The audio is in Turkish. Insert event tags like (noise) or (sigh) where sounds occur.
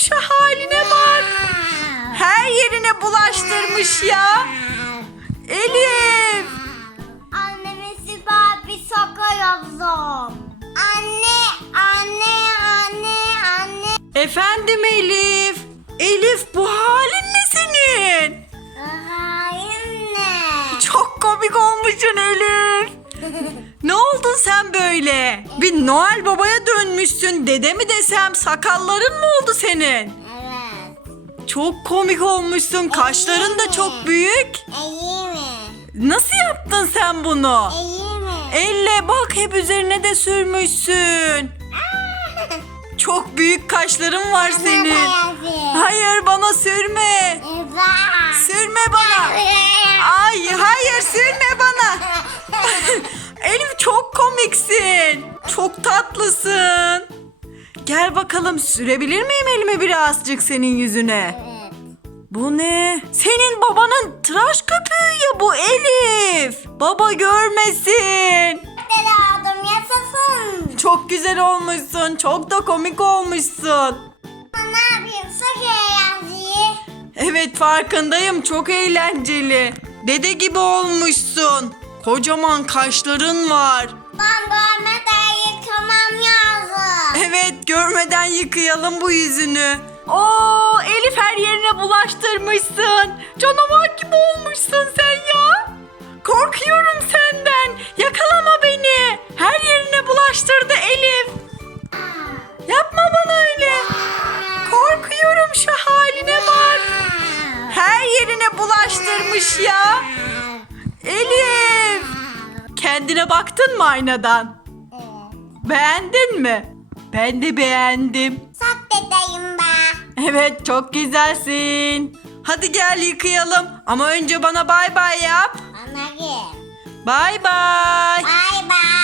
şu haline bak. Her yerine bulaştırmış ya. Elif. Anneme süper bir yaptım. Anne, anne, anne, anne. Efendim Elif. Elif bu halin ne senin? Anne. Çok komik olmuşsun Elif. Ne oldun sen böyle? Bir Noel babaya dönmüşsün. Dede mi desem sakalların mı oldu senin? Evet. Çok komik olmuşsun. Kaşların da çok büyük. İyi mi? Nasıl yaptın sen bunu? İyi mi? Elle bak hep üzerine de sürmüşsün. (laughs) Çok büyük kaşların var senin. Hayır bana sürme. Sürme bana. Ay hayır sürme bana. (laughs) Elif çok komiksin. Çok tatlısın. Gel bakalım sürebilir miyim elime birazcık senin yüzüne? Evet. Bu ne? Senin babanın tıraş köpüğü ya bu Elif. Baba görmesin. Dede aldım yaşasın. Çok güzel olmuşsun. Çok da komik olmuşsun. Ne yapayım? Sık eğlenceyi. Evet farkındayım. Çok eğlenceli. Dede gibi olmuşsun. Kocaman kaşların var. Ben görmeden yıkamam lazım. Evet görmeden yıkayalım bu yüzünü. Oo Elif her yerine bulaştırmışsın. Canavar gibi olmuşsun sen ya. Korkuyorum senden. Yakalama Kendine baktın mı aynadan? Beğendin mi? Ben de beğendim. Sak dedeyim ben. Evet çok güzelsin. Hadi gel yıkayalım. Ama önce bana bay bay yap. Bana gel. Bay bay. Bay bay.